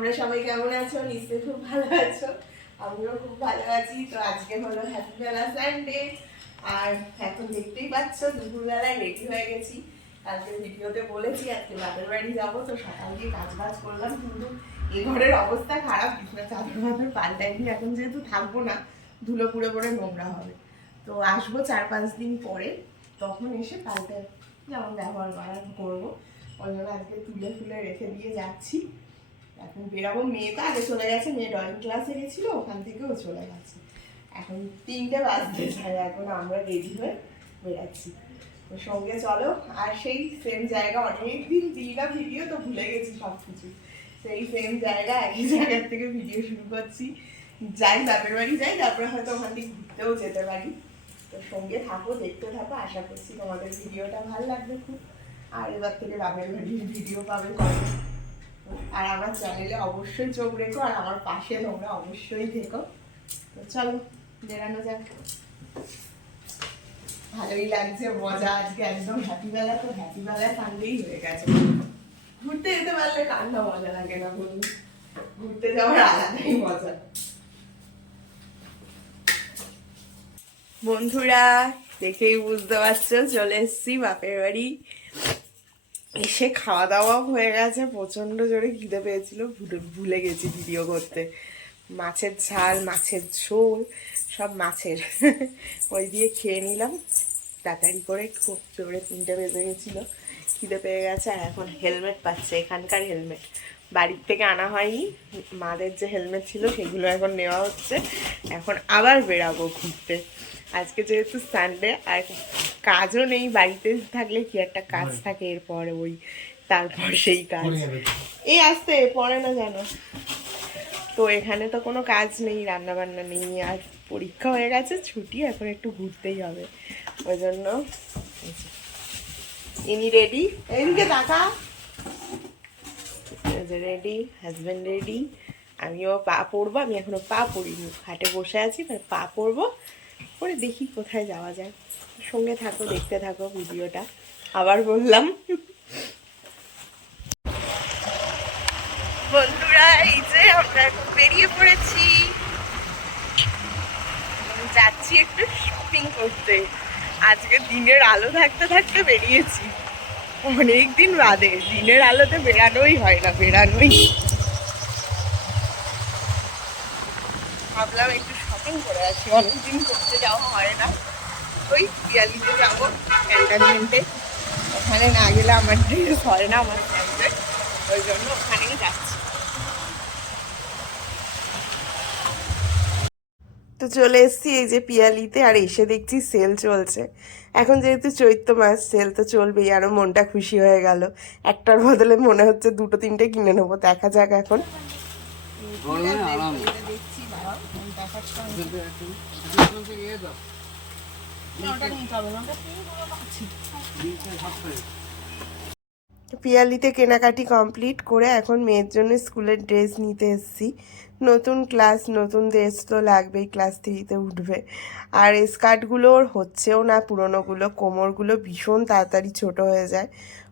তোমরা সবাই কেমন আছো? নিশ্চয়ই খুব ভালো আছো। আমিও খুব ভালো আছি। তো আজকে হলো হ্যাপি বেলা সানডে আর এখন দেখতেই পাচ্ছ, দুপুরবেলায় রেডি হয়ে গেছি। কালকে ভিডিওতে বলেছি, আজকে বাপের বাড়ি যাব, তো সকাল দিয়ে কাজ বাজ করলাম, কিন্তু এ ঘরের অবস্থা খারাপ। বিছনা চাদর মাদর পাল্টাইনি এখন যেহেতু থাকব না, ধুলো পুড়ে পড়ে নোংরা হবে। তো আসব চার পাঁচ দিন পরে। তখন এসে পাল্টে যেমন ব্যবহার করার করব। ওই জন্য আজকে তুলে ফুলে রেখে দিয়ে যাচ্ছি। বেরাবো, মেয়ে তো আগে চলে গেছে, মেয়ে ড্রয়িং ক্লাসে গেছিল, ওখান থেকেও চলে গেছে। এখন তিনটে বাজতে যায়, এখন আমরা রেডি হয়ে বেরাচ্ছি। তো সঙ্গে চলো, আর সেই সেম জায়গা অনেক দিন না ভিডিও তো ভুলে গেছি সব কিছু সেই সেম জায়গা, একই জায়গার থেকে ভিডিও শুরু করছি। যাই বাপের বাড়ি যাই, তারপরে হয়তো ওখান থেকে ঘুরতেও যেতে পারি। তো সঙ্গে থাকো, দেখতে থাকো, আশা করছি তোমাদের ভিডিওটা ভালো লাগবে খুব। আর এবার থেকে বাপের বাড়ির ভিডিও পাবে কবে? আর আমার চ্যানেলে অবশ্যই চোখ রেখো, আর আমার পাশে তোমরা অবশ্যই থেকো। তো চলো, বেরানো যাক। ভালোই লাগছে, মজা আজকে একদম হ্যাপি বেলা তো হ্যাপি বেলায় কান্দেই হয়ে গেছে। ঘুরতে যেতে পারলে কান্না মজা লাগে না বলুন? ঘুরতে যাওয়ার আলাদাই মজা। বন্ধুরা, দেখেই বুঝতে পারছ, চলে এসছি বাপের বাড়ি। এসে খাওয়া দাওয়াও হয়ে গেছে, প্রচণ্ড জোরে খিদে পেয়েছিল, ভুলে ভুলে গেছি ভিডিও করতে। মাছের ঝাল, মাছের ঝোল, সব মাছের। ওই দিয়ে খেয়ে নিলাম, তাড়াতাড়ি করে খুব জোরে তিনটে বেজে গেছিল, খিদে পেয়ে গেছে, আর এখন হেলমেট পাচ্ছে, এখানকার হেলমেট। বাড়ির থেকে আনা হয়নি, মাদের যে হেলমেট ছিল সেগুলো এখন নেওয়া হচ্ছে, এখন আবার বেরাবো ঘুরতে। আজকে যেহেতু সানডে আর কাজও নেই বাড়িতে থাকলে কি একটা কাজ থাকে এরপরে ওই তারপর সেই কাজ। এই আসতে পড়ে না জানো তো এখানে তো কোনো কাজ নেই রান্না বান্না নেই আর পরীক্ষা হয়ে গেছে ছুটি এখন একটু ঘুরতেই হবে। ওই জন্য ইনি রেডি এদিকে টাকা রেডি হাজব্যান্ড রেডি আমিও পা পড়ব আমি এখনও পা পড়িনি। খাটে বসে আছি পা পড়ব পরে দেখি কোথায় যাওয়া যায়। সঙ্গে থাকো, দেখতে থাকো ভিডিওটা। আবার বললাম। বন্ধুরা, এই যে আমরা এখন বেরিয়ে পড়েছি। যাচ্ছি একটু শপিং করতে। আজকে দিনের আলো থাকতে থাকতে বেরিয়েছি। অনেক দিন বাদে, দিনের আলোতে বেরানোই হয় না, বেরানোই। ভাবলাম একটু শপিং করে আসি, অনেকদিন করতে যাওয়া হয় না। ওই যাব ওখানে না গেলে আমার ড্রেস হয় না আমার ওই জন্য ওখানেই যাচ্ছি। তো চলে এসেছি এই যে পিয়ালিতে আর এসে দেখছি সেল চলছে। এখন যেহেতু চৈত্র মাস সেল তো চলবেই আরও মনটা খুশি হয়ে গেল। একটার বদলে মনে হচ্ছে দুটো তিনটে কিনে নেব। দেখা যাক এখন। দেখছি পিয়ালিতে কেনাকাটি কমপ্লিট করে এখন মেয়ের জন্য স্কুলের ড্রেস নিতে এসেছি। নতুন ক্লাস, নতুন ড্রেস তো লাগবেই, ক্লাস থ্রিতে উঠবে। আর স্কার্টগুলো ওর হচ্ছেও না, পুরোনোগুলো, কোমরগুলো ভীষণ তাড়াতাড়ি ছোট হয়ে যায়।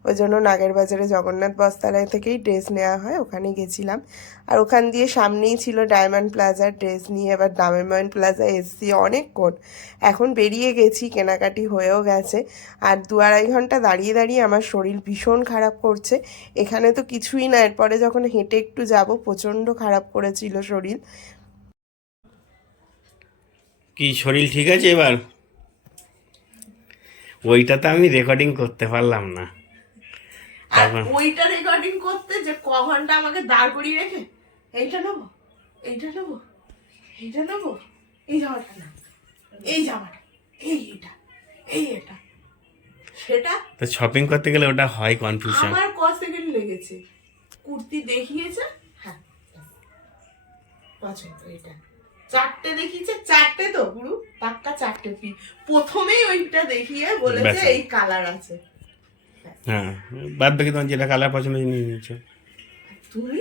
ওই জন্য নাগের বাজারে জগন্নাথ বস্ত্রালয় থেকেই ড্রেস নেওয়া হয় ওখানে গেছিলাম। আর ওখান দিয়ে সামনেই ছিল ডায়মন্ড প্লাজার ড্রেস নিয়ে, এবার ডায়মন্ড প্লাজা এসছি অনেক অনেকক্ষণ এখন বেরিয়ে গেছি, কেনাকাটি হয়েও গেছে। আর দু আড়াই ঘণ্টা দাঁড়িয়ে দাঁড়িয়ে আমার শরীর ভীষণ খারাপ করছে। এখানে তো কিছুই না, এরপরে যখন হেঁটে একটু যাব, প্রচণ্ড খারাপ করেছিল শরীর। কি, শরীর ঠিক আছে এবার? ওইটা তো আমি রেকর্ডিং করতে পারলাম না। আর ওইটা রেকর্ডিং করতে যে ক ঘণ্টা আমাকে দাঁড় করিয়ে রেখে এইটা নেব এইটা নেব এইটা নেব এই জামাটা না এই জামাটা এই এটা এই এটা। সেটা তো শপিং করতে গেলে ওটা হয় কনফিউশন আমার ক সেকেন্ড লেগেছে। কুর্তি দেখিয়েছে হ্যাঁ পছন্দ এটা। চারটে দেখিয়েছে চারটে তো পুরো পাক্কা চারটে পি প্রথমেই ওইটা দেখিয়ে বলেছে এই কালার আছে। হ্যাঁ বাদ বাকি তোমার যেটা কালার পছন্দ নিয়ে নিচ্ছ তুমি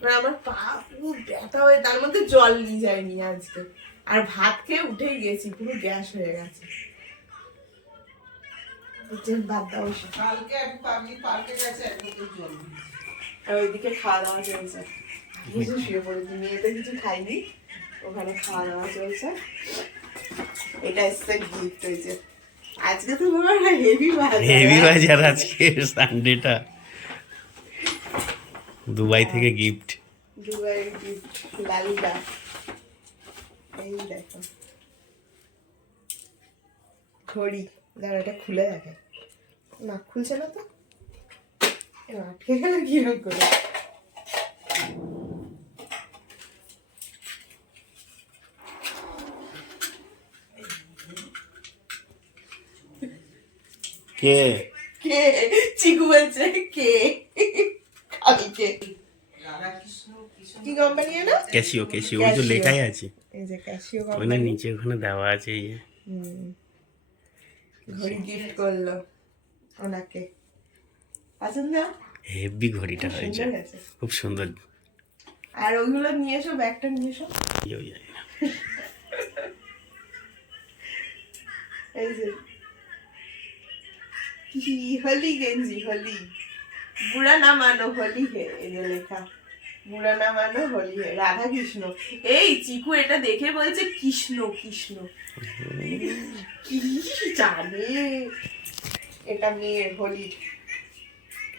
মানে আমার পা পুরো ব্যথা হয়ে তার মধ্যে জল নিয়ে যায়নি আজকে। আর ভাত খেয়ে উঠেই গেছি পুরো গ্যাস হয়ে গেছে। বাদ দাও। কালকে পাবলিক পার্কে গেছে এক বোতল জল আর ওইদিকে খাওয়া দাওয়া চলছে। কিছু শুয়ে পড়েছি মেয়ে তো কিছু খাইনি ওখানে খাওয়া দাওয়া চলছে। এটা এসছে গিফট হয়েছে আজকে তো হেভি বাজার। হেভি বাজার আজকে সানডেটা দুবাই থেকে গিফট দুবাইয়ের গিফট লালিদা এই দেখো। ঘড়ি। দাঁড়া এটা খুলে দেখে। না খুলছে না তো? আটকে গেল কীরকম করে? কে? কে? চিকু বলছে কে? আমি কে কি কোম্পানি না? ওই তো লেখাই আছে। এই যে ক্যাশিও ওখানে কোম্পানি নিচে ওখানে দেওয়া আছে এই ঘড়ি গিফট করল ওনাকে। পছন্দ হেভি ঘড়িটা খুব হয়েছে। সুন্দর খুব সুন্দর। আর ওইগুলো নিয়ে এসো ব্যাগটা নিয়ে এসো। না। এই যে। কি হোলি গেঞ্জি হোলি বুড়া না মানো হোলি হে যে লেখা বুড়া না মানো হোলি হে রাধা কৃষ্ণ এই চিকু এটা দেখে বলছে কৃষ্ণ কৃষ্ণ কি জানে এটা মেয়ের হোলি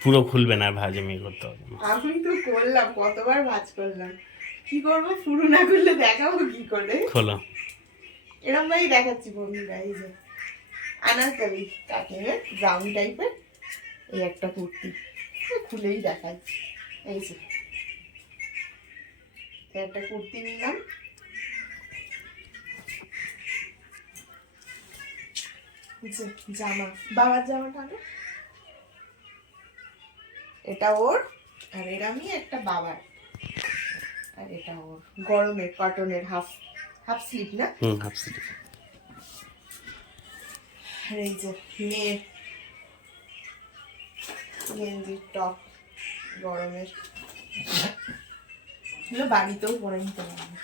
পুরো খুলবে না ভাজে মেয়ে করতে হবে। আমি তো করলাম কতবার ভাজ করলাম। কি করব? শুরু না করলে দেখাবো কি করে? খোলো। এরম ভাই দেখাচ্ছি বন্ধুরা এই যে। আনারকালি কাটিং এর ব্রাউন টাইপের এই একটা কুর্তি। খুলেই দেখাই এই যে। একটা কুর্তি নিলাম। জামা, বাবার জামাটা আনো। এটা ওর, আর এর আমি একটা বাবার। আর এটা ওর গরমের কটনের হাফ হাফ স্লিপ না? হাফ হাফসিটি আর এই যে মেয়ের গেঞ্জির টপ গরমের। এগুলো বাড়িতেও পরে নিতে পারবে।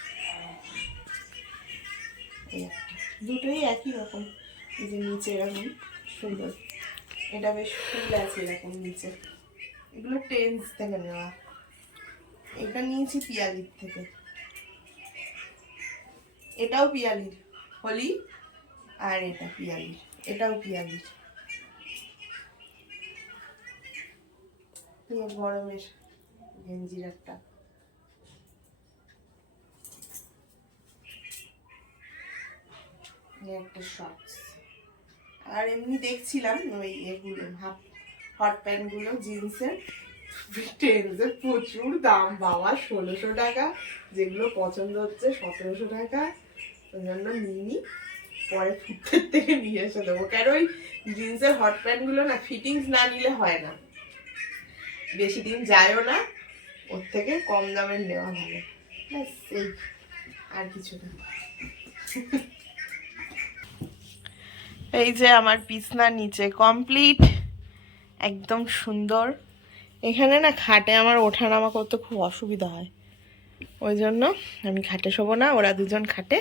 দুটোই একই রকম। এই যে নিচে এরকম সুন্দর। এটা বেশ ফুল আছে এরকম নিচে। এগুলো টেন্স থেকে নেওয়া। এটা নিয়েছি পিয়ালির থেকে। এটাও পিয়ালির। হলি আর এটা পিয়ালির। এটাও পিয়ালির এই গরমের গেঞ্জির একটা। একটা আর এমনি দেখছিলাম ওই এগুলো, হাফ হট প্যান্টগুলো জিন্সের ট্রেন্সের প্রচুর দাম বাবা, ষোলোশো টাকা। যেগুলো পছন্দ হচ্ছে সতেরোশো টাকা। ওই জন্য নিইনি পরে ফুটপাথ থেকে নিয়ে এসে দেবো। কেন ওই জিন্সের হট প্যান্টগুলো না ফিটিংস না নিলে হয় না। বেশি দিন যায়ও না, ওর থেকে কম দামের নেওয়া ভালো ব্যাস, এই। আর কিছু না। এই যে আমার বিছনার নিচে কমপ্লিট একদম সুন্দর। এখানে না খাটে আমার ওঠানামা করতে খুব অসুবিধা হয়। ওই জন্য আমি খাটে শোবো না, ওরা দুজন খাটে।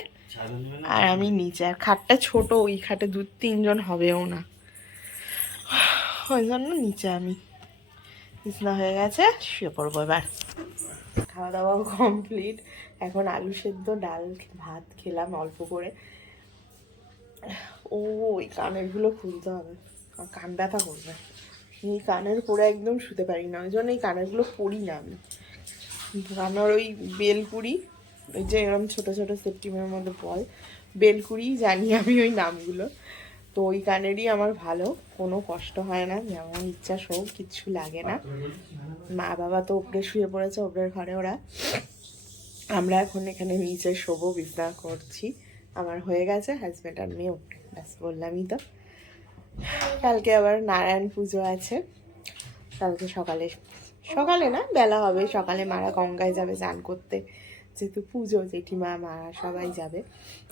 আর আমি নিচে, আর খাটটা ছোট, ওই খাটে দু তিনজন হবেও না। ওই জন্য নিচে আমি। বিছনা হয়ে গেছে, শুয়ে পড়ব এবার। খাওয়া দাওয়া কমপ্লিট এখন আলু সেদ্ধ, ডাল, ভাত খেলাম অল্প করে। ও, ওই কানেরগুলো খুলতে হবে। কান ব্যথা করবে। এই কানের পরে একদম শুতে পারি না, ওই জন্য এই কানেরগুলো পরি না আমি। কানের ওই বেলপুরি ওই যে এরকম ছোট ছোট সেপ্টিমের মধ্যে বল। বেলকুড়ি জানি আমি ওই নামগুলো। তো ওই কানেরই আমার ভালো, কোনো কষ্ট হয় না, যেমন ইচ্ছা শোক কিচ্ছু লাগে না। মা বাবা তো উপরে শুয়ে পড়েছে উপরের ঘরে ওরা। আমরা এখন এখানে নিচে শোবো, বিছনা করছি। আমার হয়ে গেছে হাজব্যান্ড আর মেয়েও ব্যাস বললামই তো। কালকে আবার নারায়ণ পুজো আছে। কালকে সকালে সকালে না, বেলা হবে। সকালে মারা গঙ্গায় যাবে স্নান করতে। যেহেতু পুজো, জেঠিমা মারা সবাই যাবে।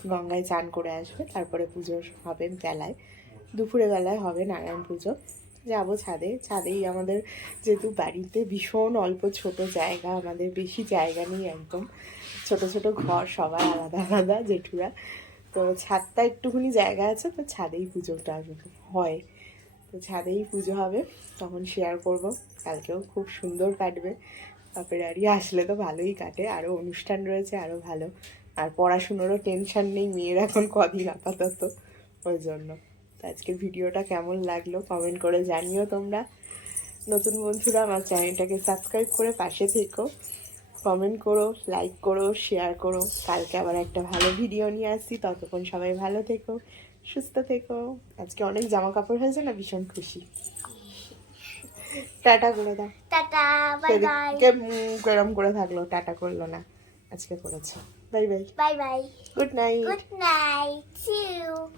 গঙ্গায় চান করে আসবে, তারপরে পুজো হবে বেলায়। দুপুরে বেলায় হবে নারায়ণ পুজো। যাব ছাদে। ছাদেই আমাদের যেহেতু বাড়িতে ভীষণ অল্প ছোট জায়গা, আমাদের বেশি জায়গা নেই একদম। ছোট ছোট ঘর, সবার আলাদা আলাদা, জেঠুরা। তো ছাদটা একটুখানি জায়গা আছে, তো ছাদেই পুজোটা হয়। তো ছাদেই পুজো হবে, তখন শেয়ার করব। কালকেও খুব সুন্দর কাটবে। বাপের বাড়ি আসলে তো ভালোই কাটে আরও অনুষ্ঠান রয়েছে আরও ভালো। আর পড়াশুনোরও টেনশন নেই, মেয়ের এখন কদিন আপাতত, ওই জন্য। তো আজকের ভিডিওটা কেমন লাগল কমেন্ট করে জানিও তোমরা। নতুন বন্ধুরা, আমার চ্যানেলটাকে সাবস্ক্রাইব করে পাশে থেকো। কমেন্ট করো লাইক করো শেয়ার করো। কালকে আবার একটা ভালো ভিডিও নিয়ে আসছি। ততক্ষণ সবাই ভালো থেকো, সুস্থ থেকো। আজকে অনেক জামা কাপড় হয়েছে না, ভীষণ খুশি। টাটা করে দাও। Tata bye bye. মুখ করে থাকল টাটা করল না আজকে করেছে। Bye bye. Bye bye. Good night good night see you